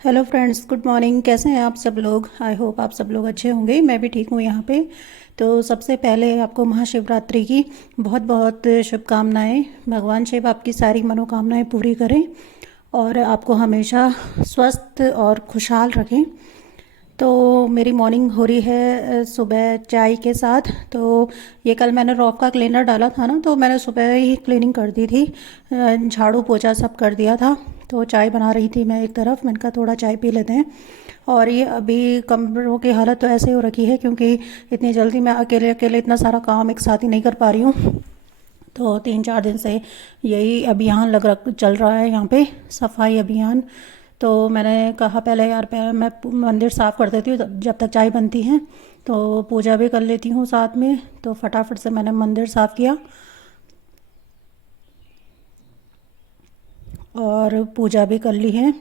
Hello friends, good morning. कैसे हैं आप सब लोग? आई होप आप सब लोग अच्छे होंगे। मैं भी ठीक हूँ यहाँ पे। तो सबसे पहले आपको महाशिवरात्रि की बहुत बहुत शुभकामनाएं। भगवान शिव आपकी सारी मनोकामनाएं पूरी करें और आपको हमेशा स्वस्थ और खुशहाल रखें। तो मेरी मॉर्निंग हो रही है सुबह चाय के साथ। तो ये कल मैंने रॉक का क्लीनर डाला था ना, तो मैंने सुबह ही क्लीनिंग कर दी थी। झाड़ू पोछा सब कर दिया था। तो चाय बना रही थी मैं एक तरफ। मैंने कहा थोड़ा चाय पी लेते हैं। और ये अभी कमरों की हालत तो ऐसे हो रखी है क्योंकि इतनी जल्दी मैं अकेले अकेले इतना सारा काम एक साथ ही नहीं कर पा रही हूँ। तो 3-4 दिन से यही अभियान लग रख चल रहा है यहाँ पे, सफाई अभियान। तो मैंने कहा पहले यार पहले मैं मंदिर साफ़ कर देती हूँ जब तक चाय बनती है। तो पूजा भी कर लेती हूँ साथ में। तो फटाफट से मैंने मंदिर साफ़ किया और पूजा भी कर ली है।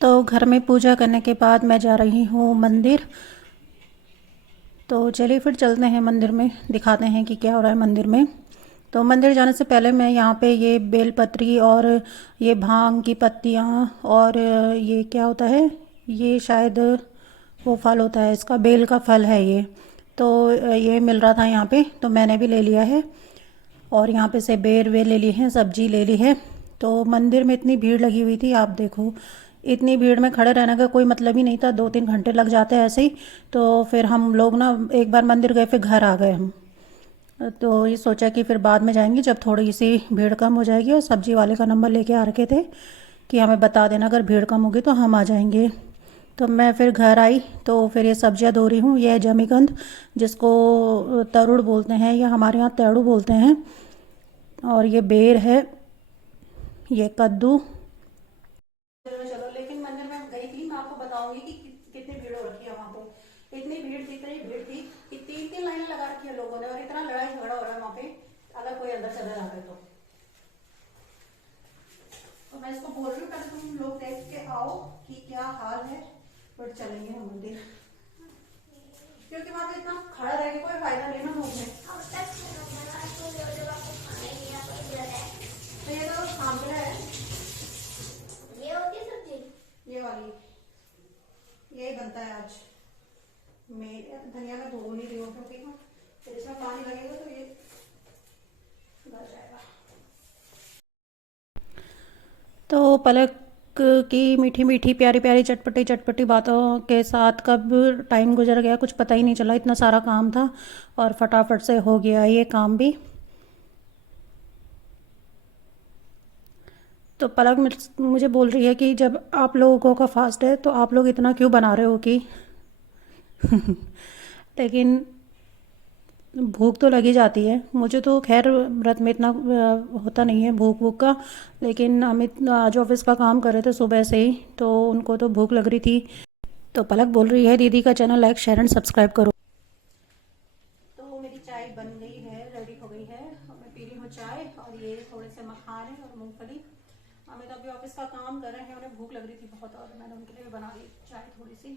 तो घर में पूजा करने के बाद मैं जा रही हूँ मंदिर। तो चलिए फिर चलते हैं मंदिर में, दिखाते हैं कि क्या हो रहा है मंदिर में। तो मंदिर जाने से पहले मैं यहाँ पे ये बेलपत्री और ये भांग की पत्तियाँ और ये क्या होता है, ये शायद वो फल होता है, इसका बेल का फल है ये। तो ये मिल रहा था यहाँ पे, तो मैंने भी ले लिया है। और यहाँ पे से बेर वे ले ली है, सब्जी ले ली है। तो मंदिर में इतनी भीड़ लगी हुई थी, आप देखो। इतनी भीड़ में खड़े रहने का कोई मतलब ही नहीं था, 2-3 घंटे लग जाते हैं ऐसे ही। तो फिर हम लोग ना एक बार मंदिर गए, फिर घर आ गए हम। तो ये सोचा कि फिर बाद में जाएंगे जब थोड़ी सी भीड़ कम हो जाएगी। और सब्जी वाले का नंबर लेके आ रखे थे कि हमें बता देना अगर भीड़ कम होगी तो हम आ जाएंगे। तो मैं फिर घर आई तो फिर ये सब्जियां धो रही हूँ। ये है जमीकंद, जिसको तरुड़ बोलते हैं या हमारे यहाँ तेड़ू बोलते हैं। और ये बेर है, ये कद्दू। चलो, लेकिन मंदिर में गई थी, मैं आपको बताऊंगी कि कितनी भीड़ हो रखी है वहाँ पे। इतनी भीड़ थी, इतनी भीड़ थी कि 3-3 लाइनें लगा रखी है लोगों ने, और इतना लड़ाई झगड़ा हो रहा है वहाँ पे अगर कोई अंदर चला जाता है तो मैं इसको बोल रही हूँ पहले तुम लोग देख के आओ कि क्या हाल है, फिर चलेंगे हम मंदिर। क्योंकि वहाँ पे इतना खड़ा रह के कोई फायदा नहीं ना धूप में। तो ये तो खामला है, ये वाली यही बनता है आज। मेरे धनिया में धो नहीं रही हूँ क्योंकि ना फिर इसमें पानी लगेगा तो ये गल जाएगा। तो पलक की मीठी मीठी प्यारी प्यारी चटपटी चटपटी बातों के साथ कब टाइम गुजर गया कुछ पता ही नहीं चला। इतना सारा काम था और फटाफट से हो गया ये काम भी। तो पलक मुझे बोल रही है कि जब आप लोगों का फास्ट है तो आप लोग इतना क्यों बना रहे हो कि लेकिन भूख तो लगी जाती है। मुझे तो खैर व्रत में इतना होता नहीं है भूख भूख का। लेकिन अमित आज ऑफिस का काम कर रहे थे सुबह से ही, तो उनको तो भूख लग रही थी। तो पलक बोल रही है दीदी का channel like share and subscribe करो। तो मेरी चाय बन गई है, रेडी हो गई है और मैं पी रही हूँ चाय। और ये थोड़े से मखाने और मूंगफली। अमित अभी ऑफिस का काम कर रहे हैं, उन्हें भूख लग रही थी बहुत और मैंने उनके लिए बना ली चाय थोड़ी सी।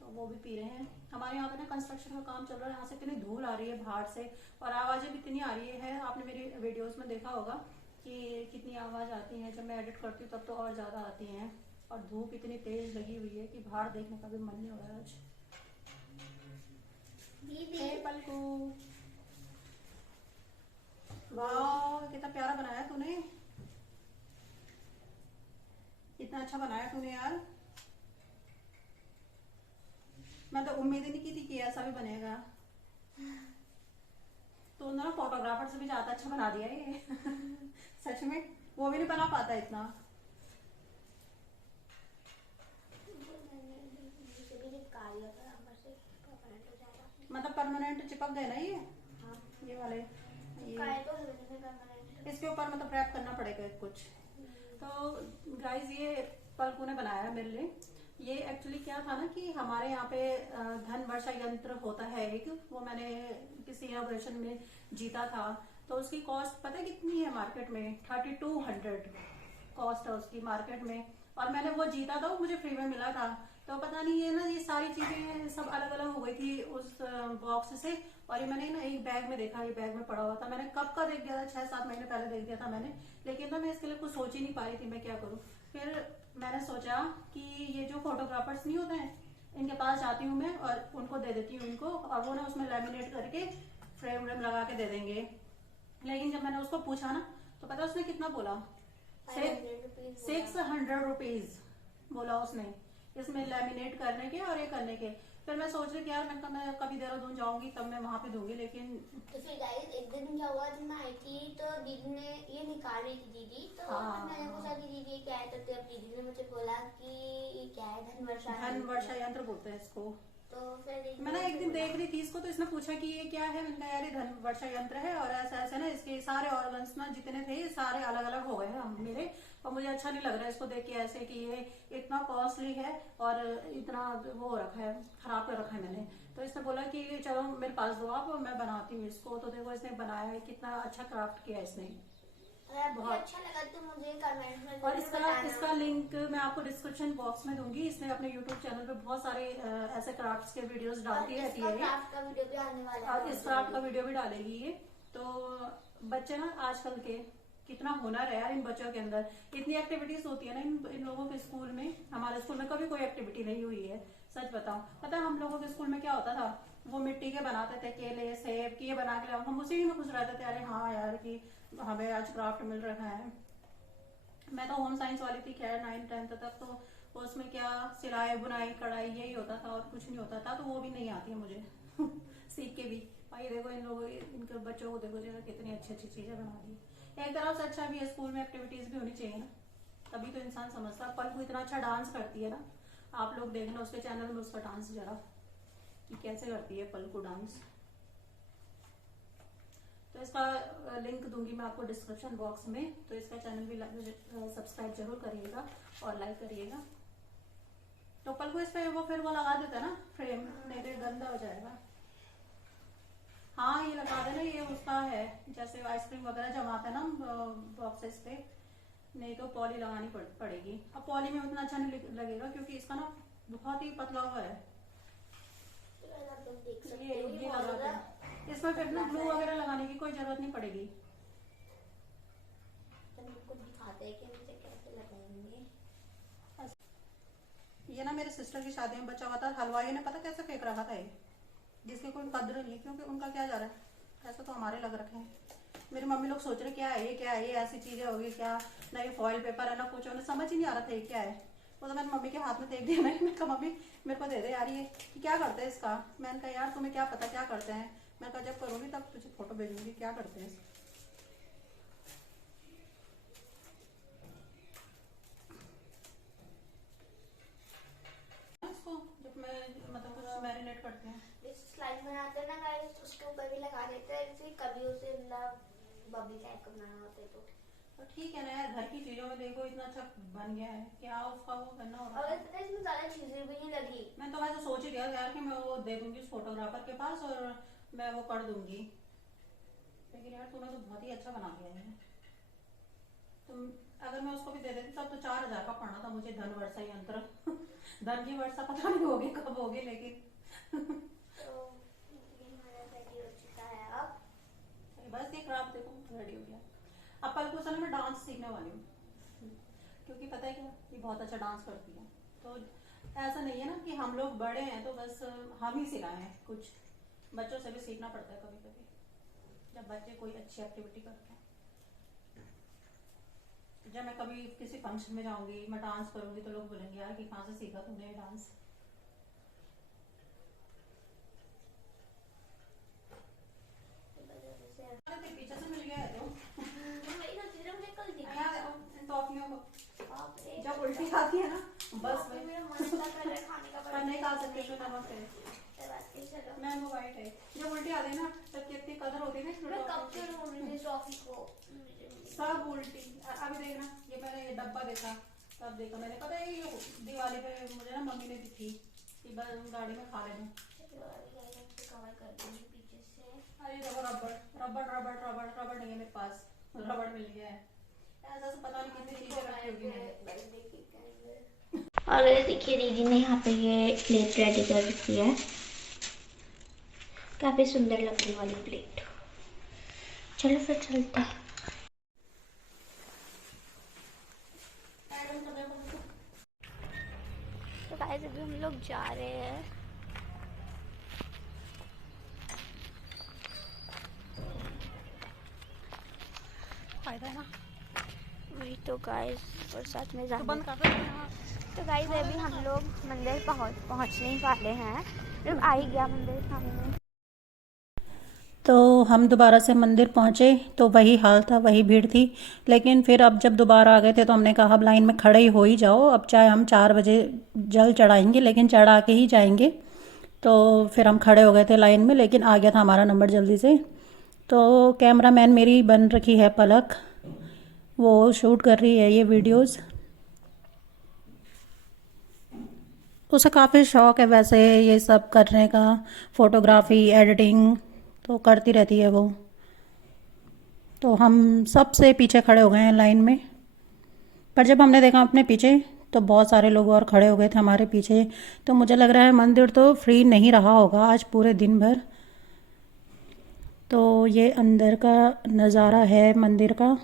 तो वो भी पी रहे हैं। हमारे यहाँ पे ना कंस्ट्रक्शन का काम चल रहा है, यहाँ से इतनी धूल आ रही है बाहर से और आवाज़ें भी इतनी आ रही है। आपने मेरी वीडियोस में देखा होगा कि कितनी आवाज़ आती है। जब मैं एडिट करती हूँ तब तो और ज़्यादा आती हैं। और धूप इतनी तेज़ लगी हुई है कि बाहर देखने का भी मन नहीं हो रहा है आज। दीदी पलकू, वाह कितना प्यारा बनाया तूने, कितना अच्छा बनाया तूने यार। मैं तो उम्मीद ही नहीं की थी कि ऐसा भी बनेगा। तो ना फोटोग्राफर से भी ज्यादा अच्छा बना दिया ये सच में वो भी नहीं बना पाता इतना। मतलब परमानेंट चिपक गए ना ये। हाँ। ये वाले इसके ऊपर मतलब रैप करना पड़ेगा कुछ। तो गाइस ये पलकू ने बनाया है मेरे लिए। ये एक्चुअली क्या था ना कि हमारे यहाँ पे धन वर्षा यंत्र होता है एक, वो मैंने किसी इनॉग्रेशन में जीता था। तो उसकी कॉस्ट पता है कितनी है मार्केट में? 3200 कॉस्ट है उसकी मार्केट में, और मैंने वो जीता था, वो मुझे फ्री में मिला था। तो पता नहीं ये ना, ये सारी चीजें सब अलग अलग हो गई थी उस बॉक्स से, और ये मैंने ना एक बैग में देखा, ये बैग में पड़ा हुआ था। मैंने कब का देख दिया था, 6-7 महीने पहले देख दिया था मैंने, लेकिन ना मैं इसके लिए कुछ सोच ही नहीं पा रही थी मैं क्या करूं। फिर मैंने सोचा कि ये जो फोटोग्राफर्स नहीं होते हैं, इनके पास जाती हूँ मैं और उनको दे देती हूँ इनको, और वो ना उसमें लेमिनेट करके फ्रेम व्रेम लगा के दे देंगे। लेकिन जब मैंने उसको पूछा ना, तो पता उसने कितना बोला, 600 रुपीज बोला उसने इसमें लेमिनेट करने के और ये करने के। फिर मैं सोच रही कि यार मैं कभी देहरादून जाऊंगी तब मैं वहां पे दूंगी, लेकिन तो फिर गाइस एक दिन क्या हुआ, जब मैं आई थी तो दीदी ने ये निकाल रही थी दीदी, तो हाँ। मैंने पूछा कि दीदी ये क्या है, तो अब दीदी ने मुझे बोला कि ये क्या है, धन वर्षा यंत्र बोलते हैं इसको। तो फिर मैंने एक दिन देख रही थी इसको, तो इसने पूछा कि ये क्या है। मैंने कहा यार ये धन वर्षा यंत्र है, और ऐसा ऐसा ना इसके सारे ऑर्गन्स ना जितने थे सारे अलग अलग हो गए हैं मेरे, और मुझे अच्छा नहीं लग रहा है इसको देख के ऐसे कि ये इतना कॉस्टली है और इतना वो हो रखा है, खराब कर रखा है मैंने। तो इसने बोला कि चलो मेरे पास दो आप, मैं बनाती हूँ इसको। तो देखो इसने बनाया है, कितना अच्छा क्राफ्ट किया है इसने, बहुत अच्छा लगा तो मुझे कमेंट में और इसका लिंक मैं आपको डिस्क्रिप्शन बॉक्स में दूंगी। इसने अपने यूट्यूब चैनल पे बहुत सारे ऐसे क्राफ्ट्स के वीडियोस डालती रहती है, क्राफ्ट का वीडियो भी आने वाला है, और इस क्राफ्ट का वीडियो भी डालेगी ये। तो बच्चे ना आजकल के, कितना हुनर है यार इन बच्चों के अंदर, इतनी एक्टिविटीज होती है ना इन लोगों के स्कूल में। हमारे स्कूल में कभी कोई एक्टिविटी नहीं हुई है, सच बताऊं। पता है हम लोगों के स्कूल में क्या होता था, वो मिट्टी के बनाते थे, केले सेब की, ये बना के लाओ, हम उसी में खुश रहते थे, अरे हाँ यार कि हमें आज क्राफ्ट मिल रहा है। मैं तो होम साइंस वाली थी, खैर 9th-10th तक, तो उसमें क्या सिलाई बुनाई कढ़ाई यही होता था और कुछ नहीं होता था, तो वो भी नहीं आती है मुझे सीख के भी। और ये देखो इन लोगों इनके बच्चों को देखो जरा कितनी अच्छी अच्छी चीजें बना दी। एक तरफ से अच्छा भी है, स्कूल में एक्टिविटीज भी होनी चाहिए ना, तभी तो इंसान समझता। पल को इतना अच्छा डांस करती है ना, आप लोग देखना उसके चैनल में उसका डांस जरा कि कैसे करती है पल को डांस। तो इसका लिंक दूंगी मैं आपको डिस्क्रिप्शन बॉक्स में, तो इसका चैनल भी सब्सक्राइब जरूर करिएगा और लाइक करिएगा। तो पल को इस पे वो फिर वो लगा देता है ना फ्रेम, नहीं तो ये गंदा हो जाएगा। हाँ ये लगा देना, ये उसका है जैसे आइसक्रीम वगैरह जमाते हैं ना बॉक्सेस पे, नहीं तो पॉली लगानी पड़ेगी। अब पॉली में उतना अच्छा नहीं लगेगा क्योंकि इसका ना बहुत ही पतला हुआ है, देख सकते ये हो लगाते हैं। इसमें फिर ना ग्लू वगैरह लगाने की कोई जरूरत नहीं पड़ेगी। कुछ दिखाते हैं कि मुझे कैसे लगाएंगे। ये ना मेरे सिस्टर की शादी में बचा हुआ था, हलवाई ने पता कैसे फेंक रखा था ये, जिसकी कोई कदर नहीं है, क्योंकि उनका क्या जा रहा है, ऐसा तो हमारे लग रखे हैं। मेरी मम्मी लोग सोच रहे क्या है ये, क्या है ये, ऐसी चीजें होगी क्या, ना ये फॉइल पेपर है ना कुछ, उन्हें समझ ही नहीं आ रहा था ये क्या है। वो तो मैंने मम्मी के हाथ में देख दिया, मैंने कहा मम्मी मेरे को दे दे यार ये कि क्या करते हैं इसका। मैंने कहा यार तुम्हें क्या पता क्या करते हैं, मैंने कहा जब करूंगी तब तुझे फोटो भेजूंगी क्या करते हैं। इसको जब मैं मतलब कुछ मैरिनेट करते हैं, जैसे स्लाइड बनाते हैं ना गाइस, उसके ऊपर भी लगा देते हैं, जैसे कभी उसे मतलब बबली टाइप का बनाना होता है तो ठीक है ना यार, घर की चीजों में देखो इतना अच्छा बन गया है, क्या उसका वो करना हो रहा और है। पता है इसमें ज्यादा चीजें भी नहीं लगी। मैं तो वैसे सोच ही रहा यार कि मैं वो दे दूंगी उस फोटोग्राफर के पास और मैं वो कर दूंगी, लेकिन यार तूने तो बहुत ही अच्छा बना दिया है। तुम अगर मैं उसको भी दे देती तब तो 4000 का पड़ना था मुझे धन वर्षा यंत्र धन की वर्षा पता नहीं होगी कब होगी, लेकिन तो ये हमारा रेडी हो चुका है अब। बस ये क्राफ्ट देखो रेडी हो गया। अब पल को मैं डांस सीखने वाली हूँ, क्योंकि पता है क्या, ये बहुत अच्छा डांस करती है। तो ऐसा नहीं है ना कि हम लोग बड़े हैं तो बस हम ही सिखाए हैं, कुछ बच्चों से भी सीखना पड़ता है कभी कभी, जब बच्चे कोई अच्छी एक्टिविटी करते हैं। जब मैं कभी किसी फंक्शन में जाऊंगी, मैं डांस करूंगी, तो लोग बोलेंगे यार कि कहाँ से सीखा तूने ये डांस। पीछे से मिल गया है तो मुझे कल दिखा यहाँ देखो इन टॉफियों को जब उल्टी खाने आती है ना बस में का नहीं खा सकते तो नमक है, मैंगो वाइट है। जब उल्टी आती है ना तब कितनी कदर होती है ना कब से ढूंढ रही थी टॉफी को, सब उल्टी। अभी देखना ये मैंने ये डब्बा देखा, तब देखा मैंने, पता है ये दिवाली पे मुझे ना मम्मी ने दी थी कि बस गाड़ी में खा लेना। कवर कर दूंगी पीछे से। अरे देखो रबड़ रबड़ रबड़ रबड़ रबड़ नहीं है मेरे पास, रबड़ मिल गया है। ऐसा से पता नहीं कितनी चीजें रखी होगी मैंने। और ये देखिए दीदी ने यहाँ पे ये प्लेट रेडी कर रखी है, काफी सुंदर लगने वाली प्लेट। चलो फिर चलते हैं। तो गाइस अभी हम लोग जा रहे हैं। फायदा है ना। वही तो गाइस, बरसात में तो जाना। बंद कर दो यहाँ। तो गाइस अभी हम लोग मंदिर पहुँचने ही वाले हैं, जब आ ही गया मंदिर सामने। तो हम दोबारा से मंदिर पहुंचे तो वही हाल था, वही भीड़ थी। लेकिन फिर अब जब दोबारा आ गए थे तो हमने कहा अब लाइन में खड़े ही हो ही जाओ, अब चाहे हम 4 बजे जल चढ़ाएंगे लेकिन चढ़ा के ही जाएंगे। तो फिर हम खड़े हो गए थे लाइन में, लेकिन आ गया था हमारा नंबर जल्दी से। तो कैमरामैन मेरी बन रखी है पलक, वो शूट कर रही है ये वीडियोस। उसे काफ़ी शौक़ है वैसे ये सब करने का, फ़ोटोग्राफ़ी एडिटिंग तो करती रहती है वो। तो हम सबसे पीछे खड़े हो गए हैं लाइन में, पर जब हमने देखा अपने पीछे तो बहुत सारे लोग और खड़े हो गए थे हमारे पीछे। तो मुझे लग रहा है मंदिर तो फ्री नहीं रहा होगा आज पूरे दिन भर। तो ये अंदर का नज़ारा है मंदिर का।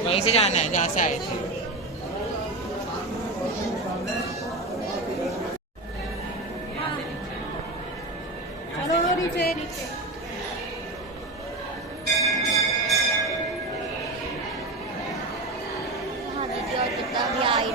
वहीं से जाना है जहाँ से आए थे। चलो नीचे नीचे। हाँ दीदी और कितना भी आई।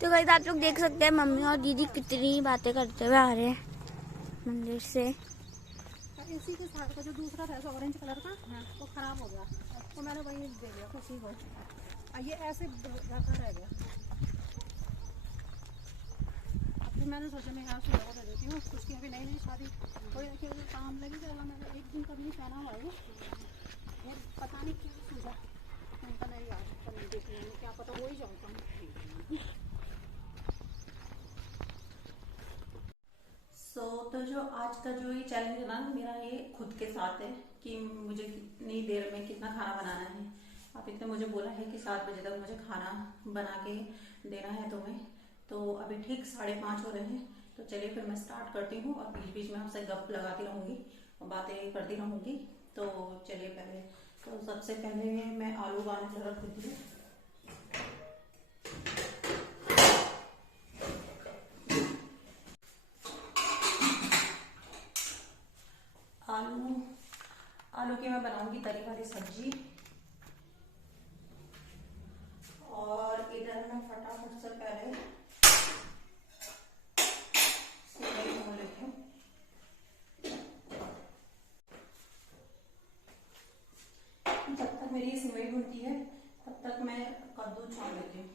तो गाइस आप लोग देख सकते हैं मम्मी और दीदी कितनी बातें करते हुए आ रहे हैं मंदिर से। इसी के साथ का जो दूसरा था ऑरेंज कलर का, वो खराब हो गया तो मैंने वही दे दिया खुशी को। ये ऐसे रखा रह गया। अब फिर मैंने सोचा मैं यहाँ से दे देती हूँ, उसकी अभी नई नई शादी कोई रखी काम लगी जाएगा। मैंने एक दिन कभी नहीं पहना हुआ ये पता नहीं क्या सूझा, उनका नहीं याद करने देखने में, क्या पता हो ही जाऊँ। तो जो आज का जो ये चैलेंज है ना मेरा, ये खुद के साथ है कि मुझे कितनी देर में कितना खाना बनाना है। आप इतने मुझे बोला है कि 7 बजे तक मुझे खाना बना के देना है तुम्हें। तो अभी ठीक 5:30 हो रहे हैं। तो चलिए फिर मैं स्टार्ट करती हूँ और बीच बीच में आपसे गप लगाती रहूँगी और बातें करती रहूँगी। तो चलिए पहले, तो सबसे पहले मैं आलू उबालने रख देती हूँ। आलू की मैं बनाऊंगी तरी वाली सब्जी। और इधर मैं फटाफट से पहले सिवई भून लेती हूँ। जब तक मेरी ये सिवई भूनती है तब तक मैं कद्दू छान लेती हूँ।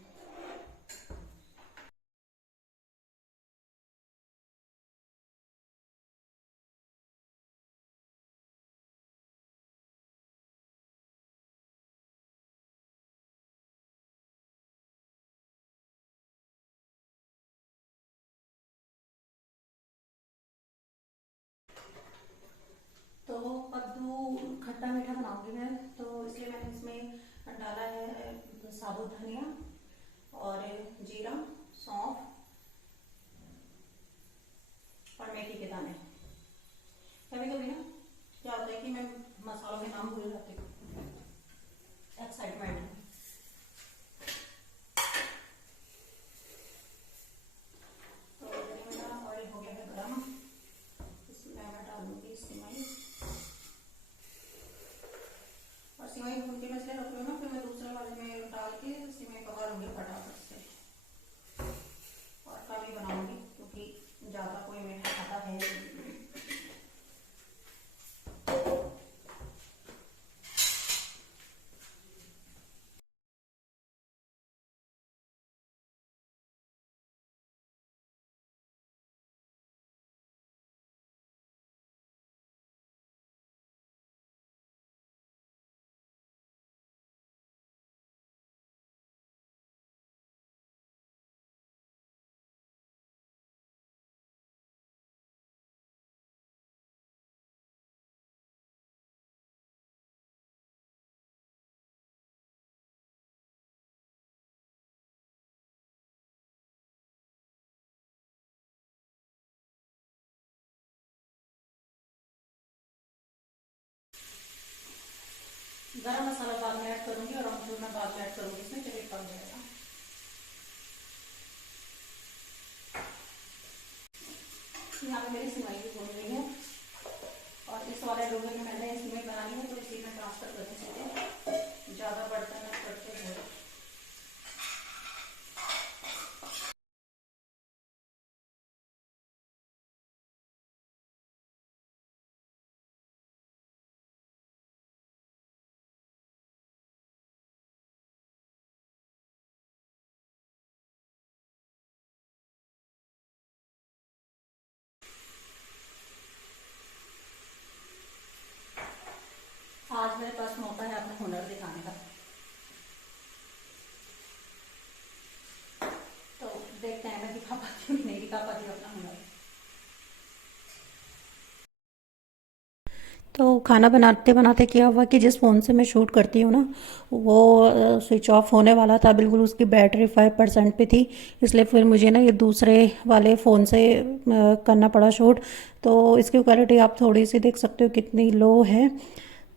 तो कद्दू खट्टा मीठा बनाऊंगी मैं, तो इसलिए मैंने इसमें डाला है साबुत धनिया और जीरा, सौंफ और मेथी के दाने। कभी कभी ना क्या होता है कि मैं मसालों के नाम भूल जाती हूँ, एक्साइटमेंट में। तो मेरा ऑयल हो गया है गरम, इसमें मैं डालूंगी सिमई। और सिमई भून के मैं इसलिए रख लूँ ना, फिर मैं दूसरे वाले में डाल के सिमई पका लूँगी फटाफट से। और कम ही बनाऊंगी क्योंकि ज़्यादा कोई मीठा खाता है नहीं। गरम मसाला बाद में ऐड करूंगी और अमचूर मैं बाद में ऐड करूंगी इसमें, चलिए पक जाएगा। यहाँ पे मेरी सिमई भी भून गई है और इस वाले डोगे में मैंने सिमई बनानी है, तो इसी में ट्रांसफर करनी चाहिए, ज़्यादा बर्तन में करते हैं। आज मेरे पास मौका है अपना हुनर दिखाने का, तो देखते हैं मैं दिखा पाती हूँ नहीं दिखा पाती हूँ अपना हुनर। तो खाना बनाते बनाते क्या हुआ कि जिस फ़ोन से मैं शूट करती हूँ ना, वो स्विच ऑफ होने वाला था बिल्कुल, उसकी बैटरी 5% पे थी, इसलिए फिर मुझे ना ये दूसरे वाले फ़ोन से करना पड़ा शूट। तो इसकी क्वालिटी आप थोड़ी सी देख सकते हो कितनी लो है।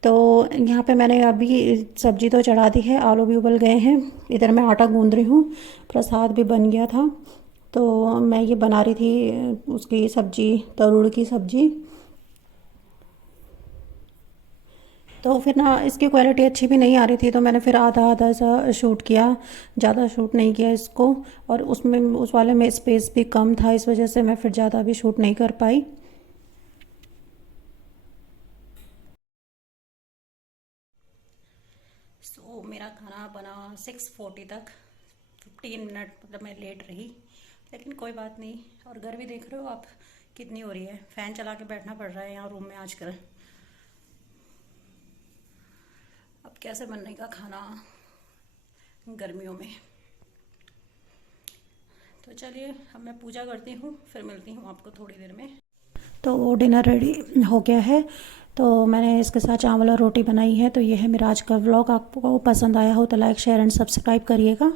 तो यहाँ पे मैंने अभी सब्जी तो चढ़ा दी है, आलू भी उबल गए हैं, इधर मैं आटा गूंद रही हूँ, प्रसाद भी बन गया था। तो मैं ये बना रही थी उसकी सब्जी, तरुड़ की सब्जी। तो फिर ना इसकी क्वालिटी अच्छी भी नहीं आ रही थी, तो मैंने फिर आधा आधा सा शूट किया, ज़्यादा शूट नहीं किया इसको। और उसमें उस वाले में स्पेस भी कम था, इस वजह से मैं फिर ज़्यादा भी शूट नहीं कर पाई। सो मेरा खाना बना 6:40 तक, 15 मिनट मतलब मैं लेट रही, लेकिन कोई बात नहीं। और गर्मी देख रहे हो आप कितनी हो रही है, फ़ैन चला के बैठना पड़ रहा है यहाँ रूम में आजकल। अब कैसे बनेगा खाना गर्मियों में। तो चलिए अब मैं पूजा करती हूँ, फिर मिलती हूँ आपको थोड़ी देर में। तो वो डिनर रेडी हो गया है, तो मैंने इसके साथ चावल और रोटी बनाई है। तो ये है मेरा आज का व्लॉग, आपको पसंद आया हो तो लाइक शेयर एंड सब्सक्राइब करिएगा।